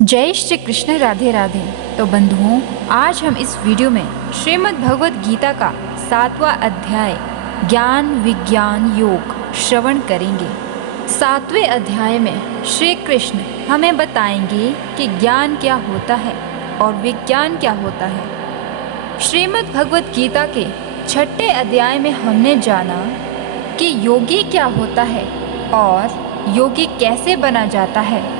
जय श्री कृष्ण, राधे राधे। तो बंधुओं, आज हम इस वीडियो में श्रीमद् भगवद गीता का 7वां अध्याय ज्ञान विज्ञान योग श्रवण करेंगे। 7वें अध्याय में श्री कृष्ण हमें बताएंगे कि ज्ञान क्या होता है और विज्ञान क्या होता है। श्रीमद् भगवद गीता के 6ठे अध्याय में हमने जाना कि योगी क्या होता है और योगी कैसे बना जाता है।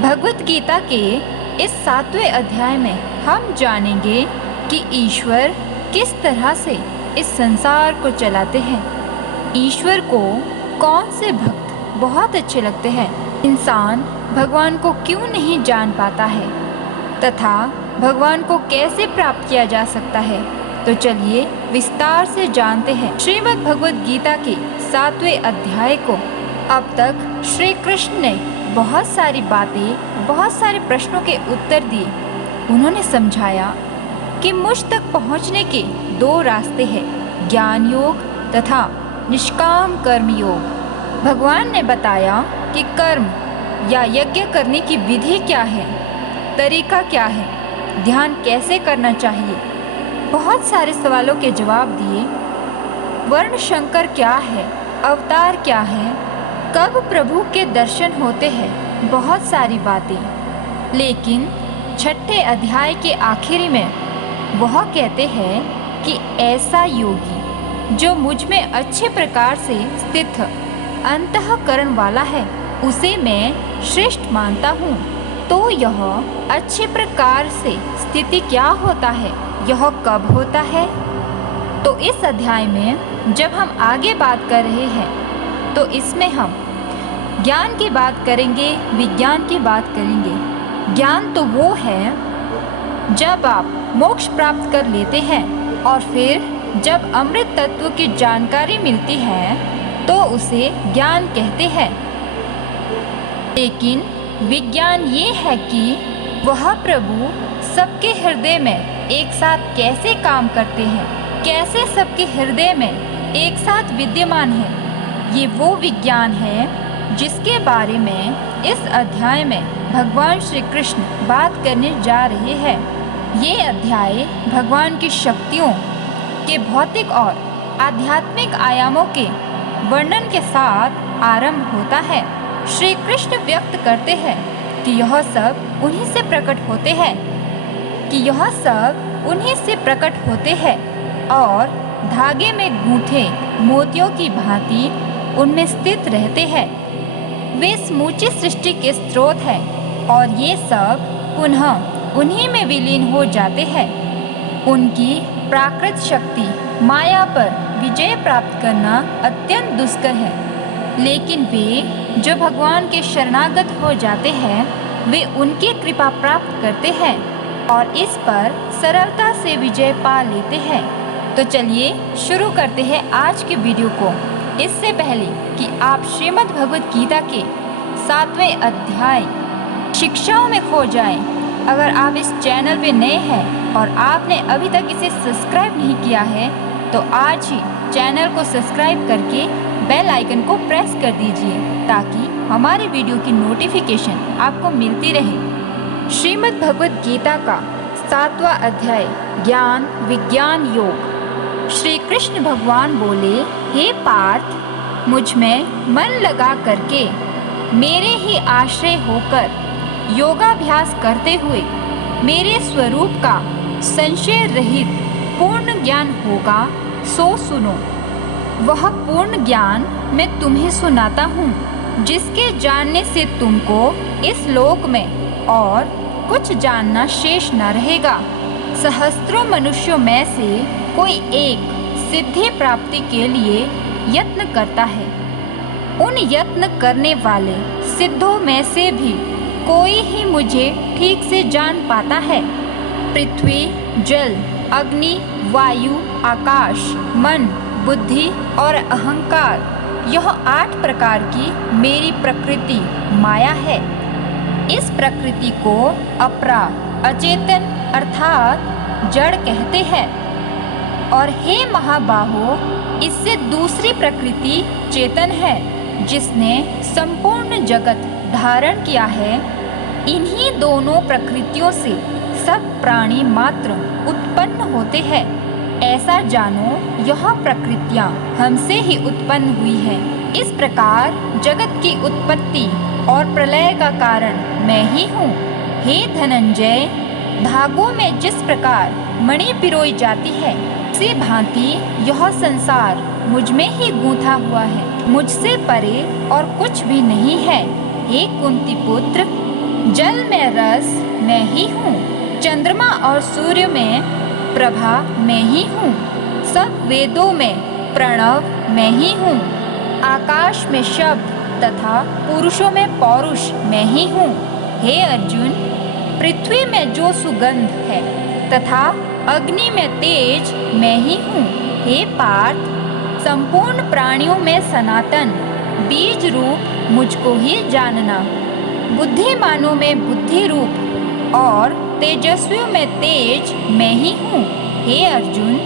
भगवत गीता के इस 7वें अध्याय में हम जानेंगे कि ईश्वर किस तरह से इस संसार को चलाते हैं, ईश्वर को कौन से भक्त बहुत अच्छे लगते हैं, इंसान भगवान को क्यों नहीं जान पाता है तथा भगवान को कैसे प्राप्त किया जा सकता है। तो चलिए विस्तार से जानते हैं श्रीमद् भगवद गीता के 7वें अध्याय को। अब तक श्री कृष्ण ने बहुत सारी बातें, बहुत सारे प्रश्नों के उत्तर दिए। उन्होंने समझाया कि मुझ तक पहुंचने के 2 रास्ते हैं, ज्ञान योग तथा निष्काम कर्म योग। भगवान ने बताया कि कर्म या यज्ञ करने की विधि क्या है, तरीका क्या है, ध्यान कैसे करना चाहिए। बहुत सारे सवालों के जवाब दिए। वर्ण शंकर क्या है, अवतार क्या है, कब प्रभु के दर्शन होते हैं, बहुत सारी बातें। लेकिन 6ठे अध्याय के आखिरी में वह कहते हैं कि ऐसा योगी जो मुझ में अच्छे प्रकार से स्थित अंतःकरण वाला है, उसे मैं श्रेष्ठ मानता हूँ। तो यह अच्छे प्रकार से स्थिति क्या होता है, यह कब होता है। तो इस अध्याय में जब हम आगे बात कर रहे हैं तो इसमें हम ज्ञान की बात करेंगे, विज्ञान की बात करेंगे। ज्ञान तो वो है जब आप मोक्ष प्राप्त कर लेते हैं और फिर जब अमृत तत्व की जानकारी मिलती है तो उसे ज्ञान कहते हैं। लेकिन विज्ञान ये है कि वह प्रभु सबके हृदय में एक साथ कैसे काम करते हैं, कैसे सबके हृदय में एक साथ विद्यमान है। ये वो विज्ञान है जिसके बारे में इस अध्याय में भगवान श्री कृष्ण बात करने जा रहे हैं। ये अध्याय भगवान की शक्तियों के भौतिक और आध्यात्मिक आयामों के वर्णन के साथ आरंभ होता है। श्री कृष्ण व्यक्त करते हैं कि यह सब उन्हीं से प्रकट होते हैं और धागे में गूंथे मोतियों की भांति उनमें स्थित रहते हैं। वे समूची सृष्टि के स्रोत हैं और ये सब पुनः उन्हीं में विलीन हो जाते हैं। उनकी प्राकृत शक्ति माया पर विजय प्राप्त करना अत्यंत दुष्कर है, लेकिन वे जो भगवान के शरणागत हो जाते हैं वे उनकी कृपा प्राप्त करते हैं और इस पर सरलता से विजय पा लेते हैं। तो चलिए शुरू करते हैं आज के वीडियो को। इससे पहले कि आप श्रीमद् भगवद गीता के 7वें अध्याय शिक्षाओं में खो जाएं, अगर आप इस चैनल पे नए हैं और आपने अभी तक इसे सब्सक्राइब नहीं किया है तो आज ही चैनल को सब्सक्राइब करके बेल आइकन को प्रेस कर दीजिए ताकि हमारे वीडियो की नोटिफिकेशन आपको मिलती रहे। श्रीमद् भगवद गीता का 7वां अध्याय ज्ञान विज्ञान योग। श्री कृष्ण भगवान बोले, हे पार्थ, मुझ में मन लगा करके मेरे ही आश्रय होकर योगाभ्यास करते हुए मेरे स्वरूप का संशय रहित पूर्ण ज्ञान होगा, सो सुनो। वह पूर्ण ज्ञान मैं तुम्हें सुनाता हूँ जिसके जानने से तुमको इस लोक में और कुछ जानना शेष न रहेगा। सहस्त्रों मनुष्यों में से कोई एक सिद्धि प्राप्ति के लिए यत्न करता है। उन यत्न करने वाले सिद्धों में से भी कोई ही मुझे ठीक से जान पाता है। पृथ्वी, जल, अग्नि, वायु, आकाश, मन, बुद्धि और अहंकार, यह 8 प्रकार की मेरी प्रकृति माया है। इस प्रकृति को अपरा, अचेतन अर्थात जड़ कहते हैं। और हे महाबाहो, इससे दूसरी प्रकृति चेतन है जिसने संपूर्ण जगत धारण किया है। इन्हीं दोनों प्रकृतियों से सब प्राणी मात्र उत्पन्न होते हैं। ऐसा जानो, यह प्रकृतियां हमसे ही उत्पन्न हुई है। इस प्रकार जगत की उत्पत्ति और प्रलय का कारण मैं ही हूँ। हे धनंजय, धागों में जिस प्रकार मणि पिरोई जाती है, उसी भांति यह संसार मुझ में ही गूंथा हुआ है। मुझसे परे और कुछ भी नहीं है। हे कुंती पुत्र, जल में रस मैं ही हूँ। चंद्रमा और सूर्य में प्रभा मैं ही हूँ। सब वेदों में प्रणव मैं ही हूँ। आकाश में शब्द तथा पुरुषों में पौरुष मैं ही हूँ। हे अर्जुन, पृथ्वी में जो सुगंध है तथा अग्नि में तेज मैं ही हूँ। हे पार्थ, संपूर्ण प्राणियों में सनातन बीज रूप मुझको ही जानना। बुद्धिमानों में बुद्धि रूप और तेजस्वियों में तेज मैं ही हूँ। हे अर्जुन,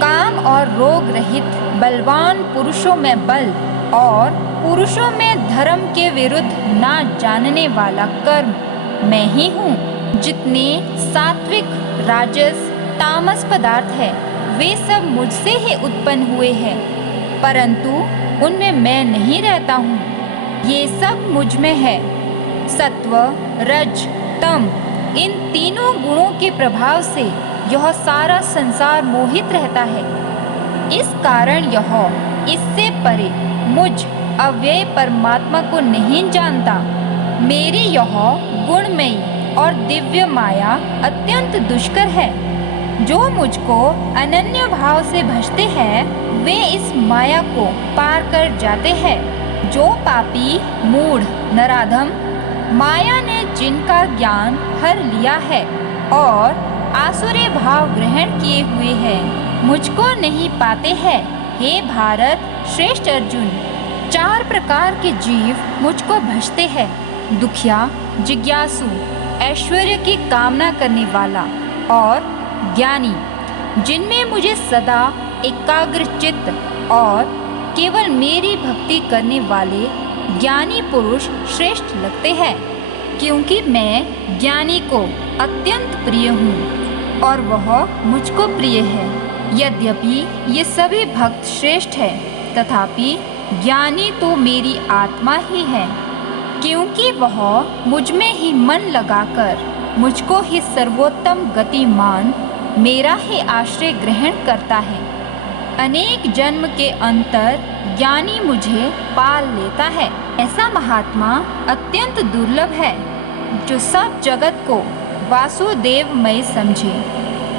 काम और रोग रहित बलवान पुरुषों में बल और पुरुषों में धर्म के विरुद्ध ना जानने वाला कर्म मैं ही हूँ। जितने सात्विक, राजस, तामस पदार्थ है, वे सब मुझसे ही उत्पन्न हुए हैं, परंतु उनमें मैं नहीं रहता हूँ। ये सब मुझ में है। सत्व, रज, तम, इन तीनों गुणों के प्रभाव से यह सारा संसार मोहित रहता है। इस कारण यह इससे परे मुझ अव्यय परमात्मा को नहीं जानता। मेरी यह गुणमयी और दिव्य माया अत्यंत दुष्कर है। जो मुझको अनन्य भाव से भजते हैं, वे इस माया को पार कर जाते हैं। जो पापी, मूढ़, नराधम माया ने जिनका ज्ञान हर लिया है और आसुरी भाव ग्रहण किए हुए हैं, मुझको नहीं पाते हैं। हे भारत श्रेष्ठ अर्जुन, 4 प्रकार के जीव मुझको भजते हैं। दुखिया, जिज्ञासु, ऐश्वर्य की कामना करने वाला और ज्ञानी, जिनमें मुझे सदा एकाग्र चित्त और केवल मेरी भक्ति करने वाले ज्ञानी पुरुष श्रेष्ठ लगते हैं, क्योंकि मैं ज्ञानी को अत्यंत प्रिय हूँ और वह मुझको प्रिय है। यद्यपि ये सभी भक्त श्रेष्ठ है, तथापि ज्ञानी तो मेरी आत्मा ही है, क्योंकि वह मुझ में ही मन लगाकर मुझको ही सर्वोत्तम गति मान मेरा ही आश्रय ग्रहण करता है। अनेक जन्म के अंतर ज्ञानी मुझे पाल लेता है। ऐसा महात्मा अत्यंत दुर्लभ है, जो सब जगत को वासुदेवमय समझे।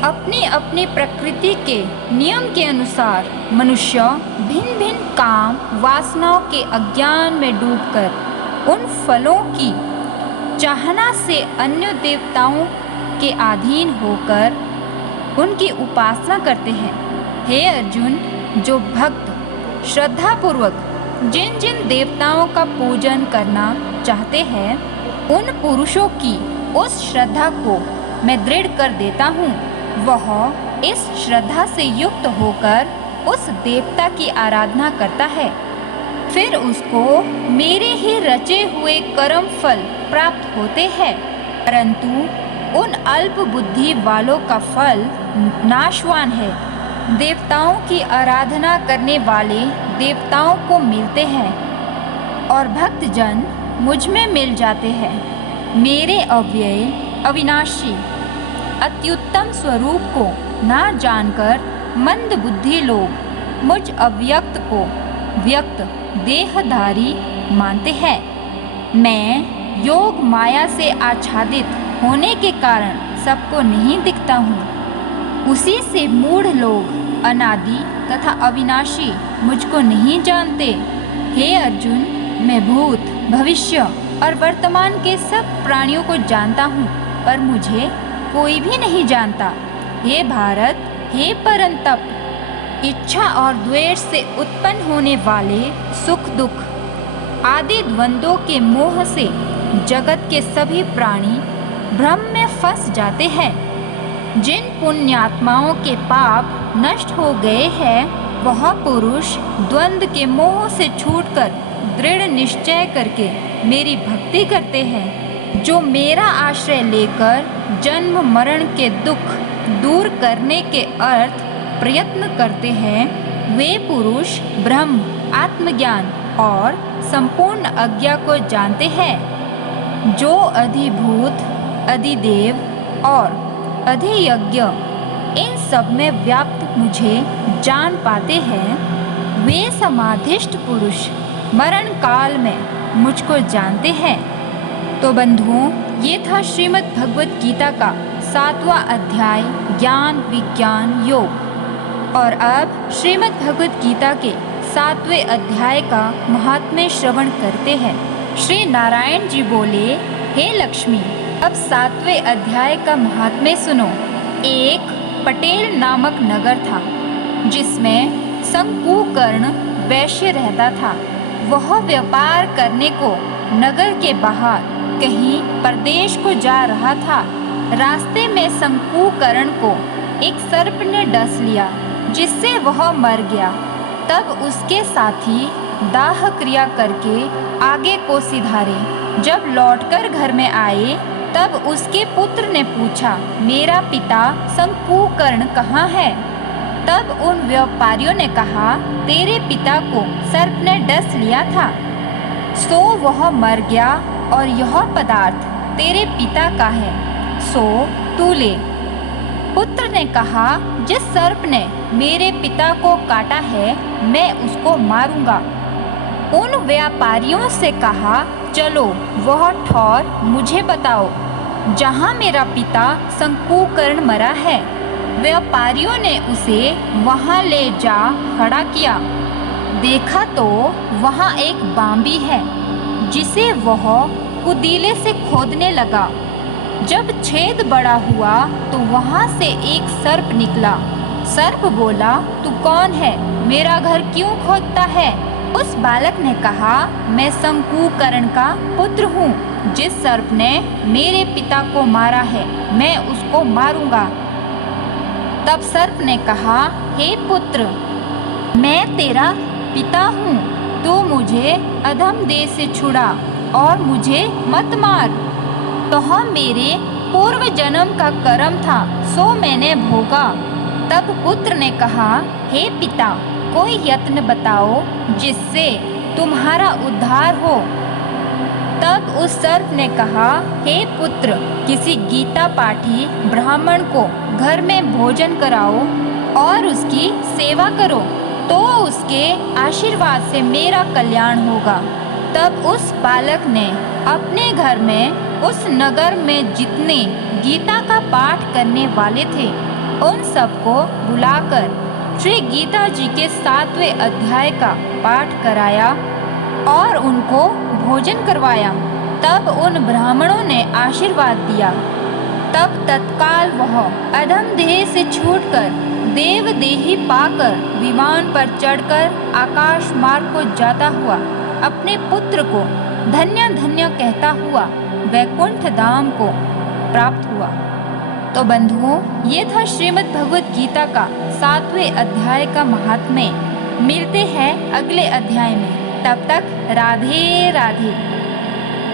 अपनी अपनी प्रकृति के नियम के अनुसार मनुष्य भिन्न भिन्न काम वासनाओं के अज्ञान में डूबकर उन फलों की चाहना से अन्य देवताओं के अधीन होकर उनकी उपासना करते हैं। हे अर्जुन, जो भक्त श्रद्धा पूर्वक जिन जिन देवताओं का पूजन करना चाहते हैं, उन पुरुषों की उस श्रद्धा को मैं दृढ़ कर देता हूँ। वह इस श्रद्धा से युक्त होकर उस देवता की आराधना करता है, फिर उसको मेरे ही रचे हुए कर्म फल प्राप्त होते हैं। परंतु उन अल्प बुद्धि वालों का फल नाशवान है। देवताओं की आराधना करने वाले देवताओं को मिलते हैं और भक्तजन मुझ में मिल जाते हैं। मेरे अव्यय, अविनाशी, अत्युत्तम स्वरूप को ना जानकर मंद बुद्धि लोग मुझ अव्यक्त को व्यक्त देहधारी मानते हैं। मैं योग माया से आच्छादित होने के कारण सबको नहीं दिखता हूँ। उसी से मूढ़ लोग अनादि तथा अविनाशी मुझको नहीं जानते। हे अर्जुन, मैं भूत, भविष्य और वर्तमान के सब प्राणियों को जानता हूँ, पर मुझे कोई भी नहीं जानता। हे भारत, हे परंतप, इच्छा और द्वेष से उत्पन्न होने वाले सुख दुख आदि द्वंद्वों के मोह से जगत के सभी प्राणी भ्रम में फंस जाते हैं। जिन पुण्यात्माओं के पाप नष्ट हो गए हैं, वह पुरुष द्वंद्व के मोह से छूटकर दृढ़ निश्चय करके मेरी भक्ति करते हैं। जो मेरा आश्रय लेकर जन्म मरण के दुख दूर करने के अर्थ प्रयत्न करते हैं, वे पुरुष ब्रह्म, आत्मज्ञान और संपूर्ण आज्ञा को जानते हैं। जो अधिभूत, अधिदेव और अधियज्ञ इन सब में व्याप्त मुझे जान पाते हैं, वे समाधिष्ठ पुरुष मरण काल में मुझको जानते हैं। तो बंधुओं, ये था श्रीमद् भगवत गीता का 7वां अध्याय ज्ञान विज्ञान योग। और अब श्रीमद् भगवत गीता के 7वें अध्याय का महात्म्य श्रवण करते हैं। श्री नारायण जी बोले, हे लक्ष्मी, अब 7वें अध्याय का महात्म्य सुनो। एक पटेल नामक नगर था, जिसमें शंकुकर्ण वैश्य रहता था। वह व्यापार करने को नगर के बाहर कहीं परदेश को जा रहा था। रास्ते में शंकुकर्ण को एक सर्प ने डस लिया, जिससे वह मर गया। तब उसके साथी दाह क्रिया करके आगे को सिधारे। जब लौटकर घर में आए, तब उसके पुत्र ने पूछा, मेरा पिता शंकुकर्ण कहाँ है? तब उन व्यापारियों ने कहा, तेरे पिता को सर्प ने डस लिया था, सो वह मर गया और यह पदार्थ तेरे पिता का है, सो तू ले। पुत्र ने कहा, जिस सर्प ने मेरे पिता को काटा है, मैं उसको मारूंगा। उन व्यापारियों से कहा, चलो वह ठौर मुझे बताओ जहाँ मेरा पिता शंकुकर्ण मरा है। व्यापारियों ने उसे वहाँ ले जा खड़ा किया। देखा तो वहाँ एक बांबी है, जिसे वह कुदीले से खोदने लगा। जब छेद बड़ा हुआ तो वहाँ से एक सर्प निकला। सर्प बोला, तू कौन है? मेरा घर क्यों खोदता है? उस बालक ने कहा, मैं शंकुकर्ण का पुत्र हूँ। जिस सर्प ने मेरे पिता को मारा है, मैं उसको मारूंगा। तब सर्प ने कहा, हे पुत्र, मैं तेरा पिता हूँ, तू मुझे अधम देह से छुड़ा और मुझे मत मार। तो मेरे पूर्व जन्म का कर्म था, सो मैंने भोगा। तब पुत्र ने कहा, हे पिता, कोई यत्न बताओ जिससे तुम्हारा उद्धार हो। तब उस सर्प ने कहा, हे पुत्र, किसी गीता पाठी ब्राह्मण को घर में भोजन कराओ और उसकी सेवा करो, तो उसके आशीर्वाद से मेरा कल्याण होगा। तब उस बालक ने अपने घर में उस नगर में जितने गीता का पाठ करने वाले थे, उन सबको बुलाकर श्री गीता जी के 7वें अध्याय का पाठ कराया और उनको भोजन करवाया। तब उन ब्राह्मणों ने आशीर्वाद दिया। तब तत्काल वह अधम देह से छूटकर देव देही पाकर विमान पर चढ़कर आकाश मार्ग को जाता हुआ अपने पुत्र को धन्य धन्य कहता हुआ वैकुंठ धाम को प्राप्त हुआ। तो बंधुओं, ये था श्रीमद् भगवत गीता का 7वें अध्याय का महात्म्य। मिलते हैं अगले अध्याय में, तब तक राधे राधे।